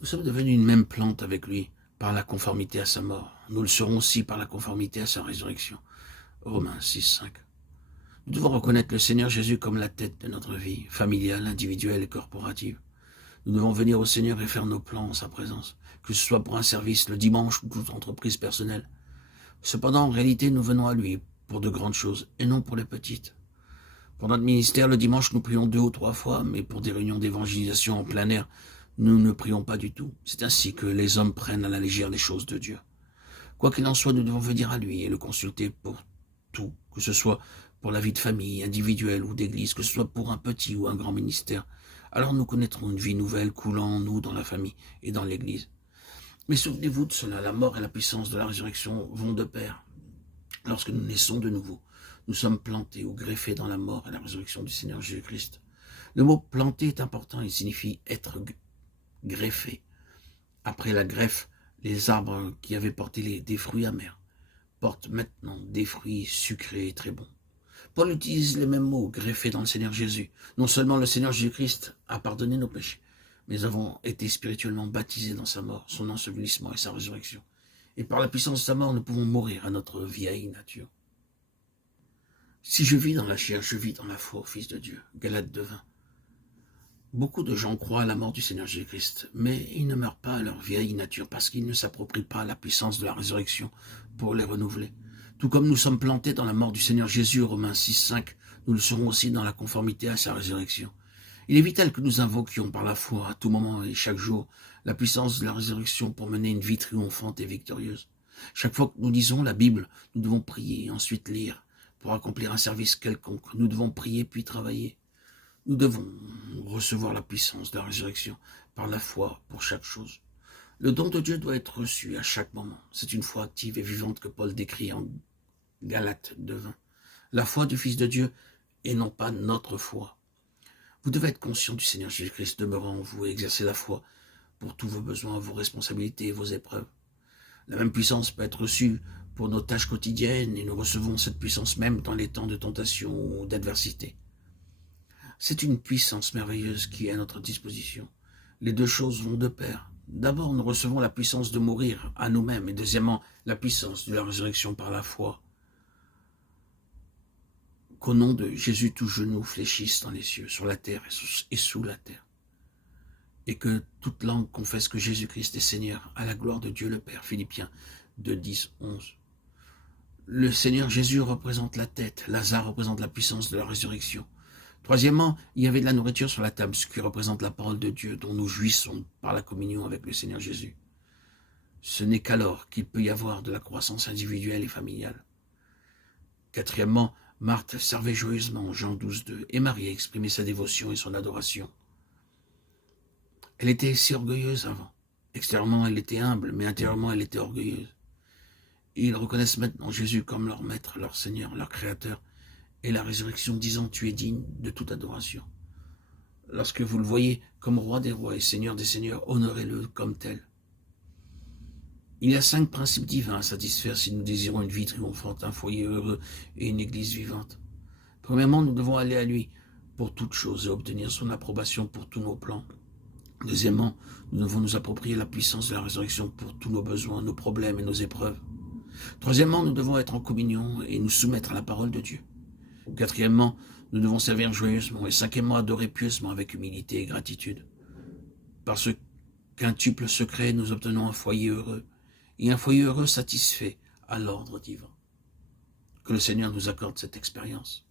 Nous sommes devenus une même plante avec lui par la conformité à sa mort. Nous le serons aussi par la conformité à sa résurrection. Romains 6, 5. Nous devons reconnaître le Seigneur Jésus comme la tête de notre vie, familiale, individuelle et corporative. Nous devons venir au Seigneur et faire nos plans en sa présence, que ce soit pour un service le dimanche ou toute entreprise personnelle. Cependant, en réalité, nous venons à lui pour de grandes choses et non pour les petites. Pour notre ministère, le dimanche, nous prions 2 ou 3 fois, mais pour des réunions d'évangélisation en plein air, nous ne prions pas du tout. C'est ainsi que les hommes prennent à la légère les choses de Dieu. Quoi qu'il en soit, nous devons venir à lui et le consulter pour tout, que ce soit pour la vie de famille, individuelle ou d'église, que ce soit pour un petit ou un grand ministère. Alors nous connaîtrons une vie nouvelle coulant en nous dans la famille et dans l'église. Mais souvenez-vous de cela, la mort et la puissance de la résurrection vont de pair. Lorsque nous naissons de nouveau, nous sommes plantés ou greffés dans la mort et la résurrection du Seigneur Jésus-Christ. Le mot planté est important, il signifie être greffé. Après la greffe, les arbres qui avaient porté des fruits amers portent maintenant des fruits sucrés et très bons. Paul utilise les mêmes mots, greffés dans le Seigneur Jésus. Non seulement le Seigneur Jésus-Christ a pardonné nos péchés, mais nous avons été spirituellement baptisés dans sa mort, son ensevelissement et sa résurrection. Et par la puissance de sa mort, nous pouvons mourir à notre vieille nature. Si je vis dans la chair, je vis dans la foi au Fils de Dieu. Galates 2:20. Beaucoup de gens croient à la mort du Seigneur Jésus-Christ, mais ils ne meurent pas à leur vieille nature parce qu'ils ne s'approprient pas la puissance de la résurrection pour les renouveler. Tout comme nous sommes plantés dans la mort du Seigneur Jésus, Romains 6, 5, nous le serons aussi dans la conformité à sa résurrection. Il est vital que nous invoquions par la foi, à tout moment et chaque jour, la puissance de la résurrection pour mener une vie triomphante et victorieuse. Chaque fois que nous lisons la Bible, nous devons prier et ensuite lire. Pour accomplir un service quelconque, nous devons prier puis travailler. Nous devons recevoir la puissance de la résurrection par la foi pour chaque chose. Le don de Dieu doit être reçu à chaque moment. C'est une foi active et vivante que Paul décrit en Galates 2:20. La foi du Fils de Dieu et non pas notre foi. Vous devez être conscient du Seigneur Jésus-Christ demeurant en vous et exercer la foi pour tous vos besoins, vos responsabilités et vos épreuves. La même puissance peut être reçue pour nos tâches quotidiennes et nous recevons cette puissance même dans les temps de tentation ou d'adversité. C'est une puissance merveilleuse qui est à notre disposition. Les deux choses vont de pair. D'abord, nous recevons la puissance de mourir à nous-mêmes et deuxièmement, la puissance de la résurrection par la foi. Qu'au nom de Jésus, tout genou fléchisse dans les cieux, sur la terre et sous la terre. Et que toute langue confesse que Jésus-Christ est Seigneur, à la gloire de Dieu le Père. Philippiens 2, 10, 11. Le Seigneur Jésus représente la tête, Lazare représente la puissance de la résurrection. Troisièmement, il y avait de la nourriture sur la table, ce qui représente la parole de Dieu dont nous jouissons par la communion avec le Seigneur Jésus. Ce n'est qu'alors qu'il peut y avoir de la croissance individuelle et familiale. Quatrièmement, Marthe servait joyeusement, Jean 12:2, et Marie exprimait sa dévotion et son adoration. Elle était si orgueilleuse avant. Extérieurement, elle était humble, mais intérieurement, elle était orgueilleuse. Et ils reconnaissent maintenant Jésus comme leur maître, leur Seigneur, leur Créateur, et la résurrection disant « Tu es digne de toute adoration ». Lorsque vous le voyez comme roi des rois et seigneur des seigneurs, honorez-le comme tel. Il y a 5 principes divins à satisfaire si nous désirons une vie triomphante, un foyer heureux et une église vivante. Premièrement, nous devons aller à lui pour toutes choses et obtenir son approbation pour tous nos plans. Deuxièmement, nous devons nous approprier la puissance de la résurrection pour tous nos besoins, nos problèmes et nos épreuves. Troisièmement, nous devons être en communion et nous soumettre à la parole de Dieu. Quatrièmement, nous devons servir joyeusement. Et cinquièmement, adorer pieusement avec humilité et gratitude. Par ce quintuple secret, nous obtenons un foyer heureux. Et un foyer heureux satisfait à l'ordre divin. Que le Seigneur nous accorde cette expérience.